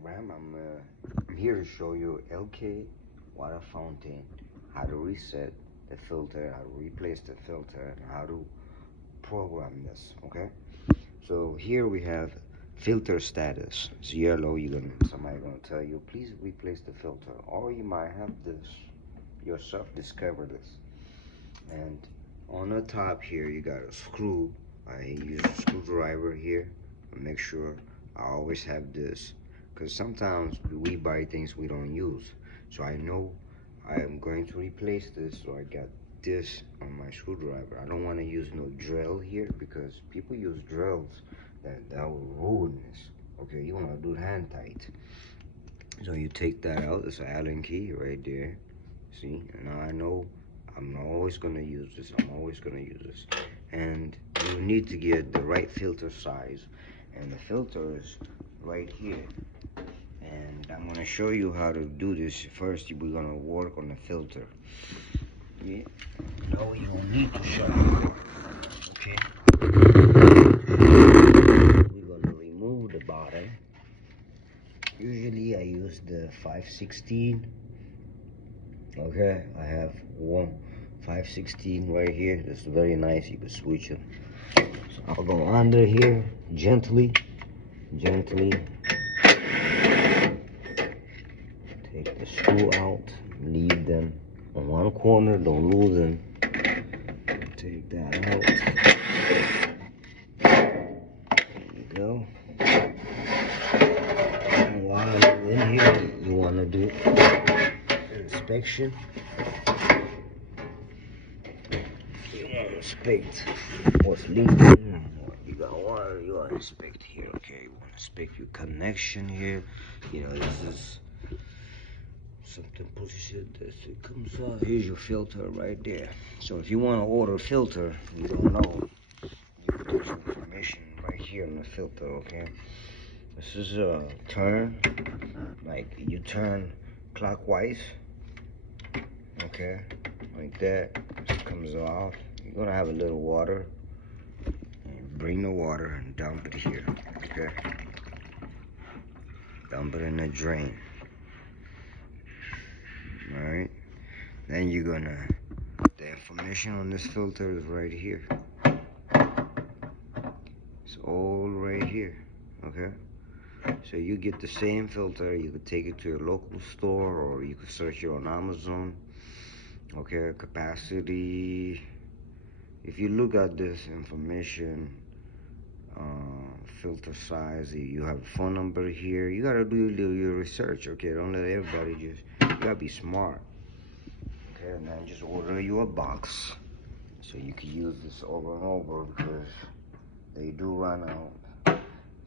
Abraham. I'm here to show you Elkay water fountain, how to reset the filter, how to replace the filter, and how to program this. Okay, so here we have filter status. It's yellow. Somebody gonna tell you please replace the filter, or you might have this yourself discover this. And on the top here you got a screw. I use a screwdriver here. Make sure I always have this, because sometimes we buy things we don't use. So I know I am going to replace this, so I got this on my screwdriver. I don't want to use no drill here, because people use drills that will ruin this. Okay, you want to do hand tight. So you take that out. It's an Allen key right there. See, now I know I'm always gonna use this. I'm always gonna use this. And you need to get the right filter size, and the filter is right here. And I'm gonna show you how to do this. First, we're gonna work on the filter. Yeah. No, you don't need to shut it. Okay. We're gonna remove the bottom. Usually I use the 516. Okay, I have one 516 right here. This is very nice. You can switch it. So I'll go under here gently. Take the screw out. Leave them on one corner. Don't lose them. Take that out. There you go. And while you're in here, you want to do inspection. You want to inspect what's leaking. You want to inspect here. Okay, you want to inspect your connection here. You know, this is something push it, this it comes out. Here's your filter right there. So if you want to order a filter, you don't know, you put this information right here on the filter. Okay, this is a turn, like you turn clockwise. Okay, like that. It comes off. You're gonna have a little water, and bring the water and dump it here. Okay, dump it in the drain. All right, then you're gonna, the information on this filter is right here. It's all right here. Okay, so you get the same filter. You could take it to your local store, or you could search it on Amazon. Okay, capacity. If you look at this information, filter size, you have a phone number here. You gotta do your research. Okay, don't let everybody just, you gotta be smart. Okay, and then just order you a box, so you can use this over and over, because they do run out.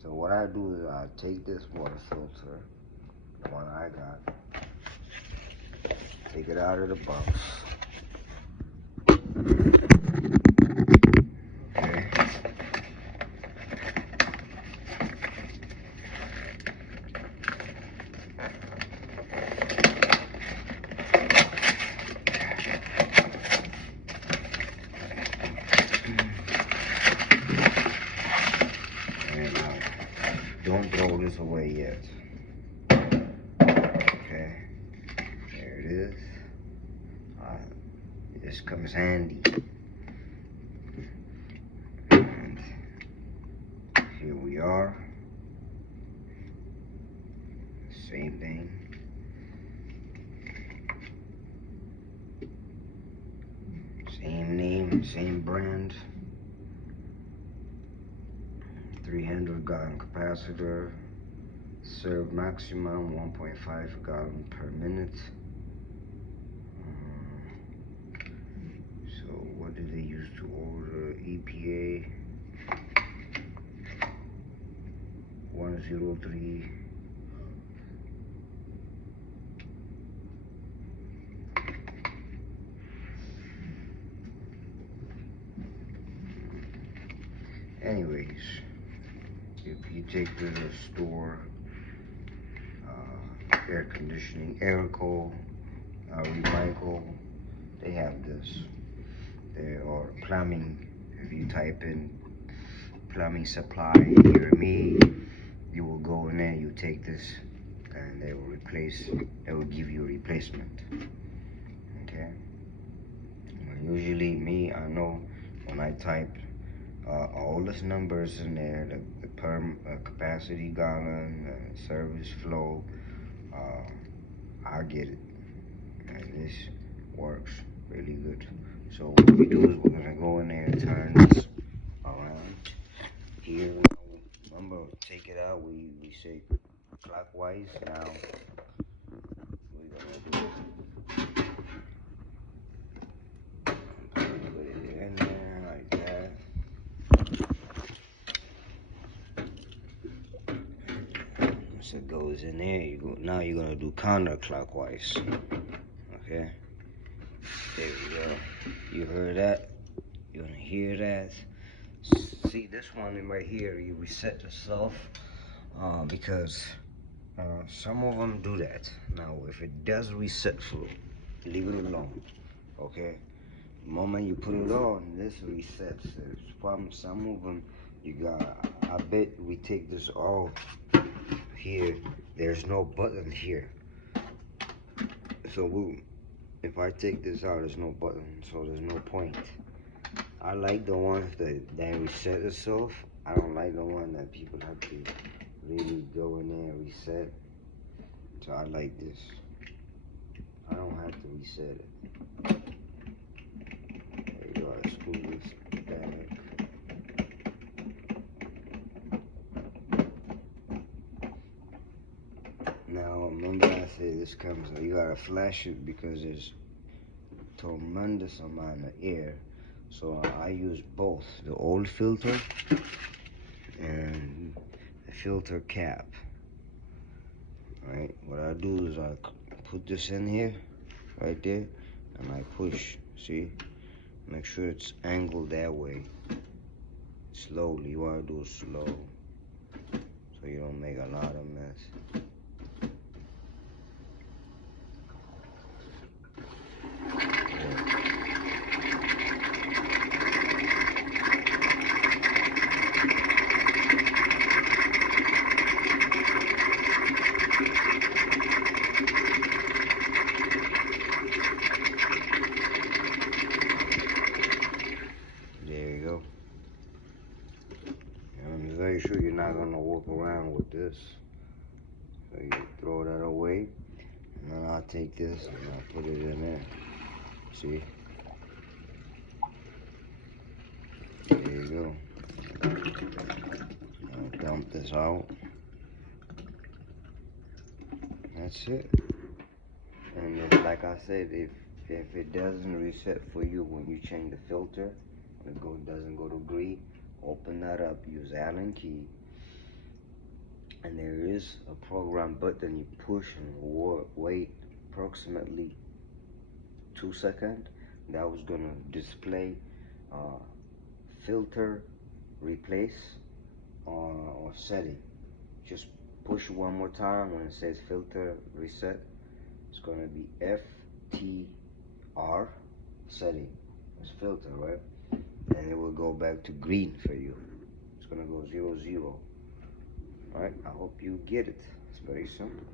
So what I do is I take this water filter, the one I got, take it out of the box. Okay. Don't throw this away yet. Okay, there it is. This comes handy. And here we are. Same thing. Same name, same brand. 300 gallon capacitor. Serve maximum 1.5 gallon per minute. So what do they use to order? EPA 103. Anyways, if you take to the store, air conditioning, Elkay, Michael, they have this. There are plumbing. If you type in plumbing supply near me, you will go in there. You take this and they will give you a replacement. Okay. Usually me, I know when I type all these numbers in there, the per capacity gallon, service flow, I get it, and this works really good. So what we do is we're gonna go in there and turn this around here. Remember, take it out. We say clockwise. Now we're gonna do put it in there like that. Once it goes in there, now you're gonna do counterclockwise. Okay. There we go. You heard that? You're gonna hear that. See this one right here, you reset yourself because some of them do that. Now, if it does reset flow, leave it alone. Okay. The moment you put it on, this resets. There's problem. Some of them, you got. I bet we take this off here. There's no button here. So if I take this out, there's no button, so there's no point. I like the ones that reset itself. I don't like the one that people have to really go in there and reset. So I like this. I don't have to reset it. There you go. I screw this back. Now remember I said this comes. You gotta flash it because there's tremendous amount of air. So I use both the old filter and the filter cap. Alright, what I do is I put this in here, right there, and I push. See? Make sure it's angled that way. Slowly, you want to do it slow so you don't make a lot of mess. I'm very sure you're not gonna walk around with this. So you throw that away, and then I'll take this and I'll put it in there. See? There you go. I'll dump this out. That's it. And if, like I said, if it doesn't reset for you when you change the filter, when it doesn't go to green, open that up, use Allen key, and there is a program button you push and wait approximately 2 seconds. That was gonna display filter replace or setting. Just push one more time when it says filter reset. It's gonna be FTR setting. It's filter, right? And it will go back to green for you. It's gonna go 0, 0. All right, I hope you get it. It's very simple.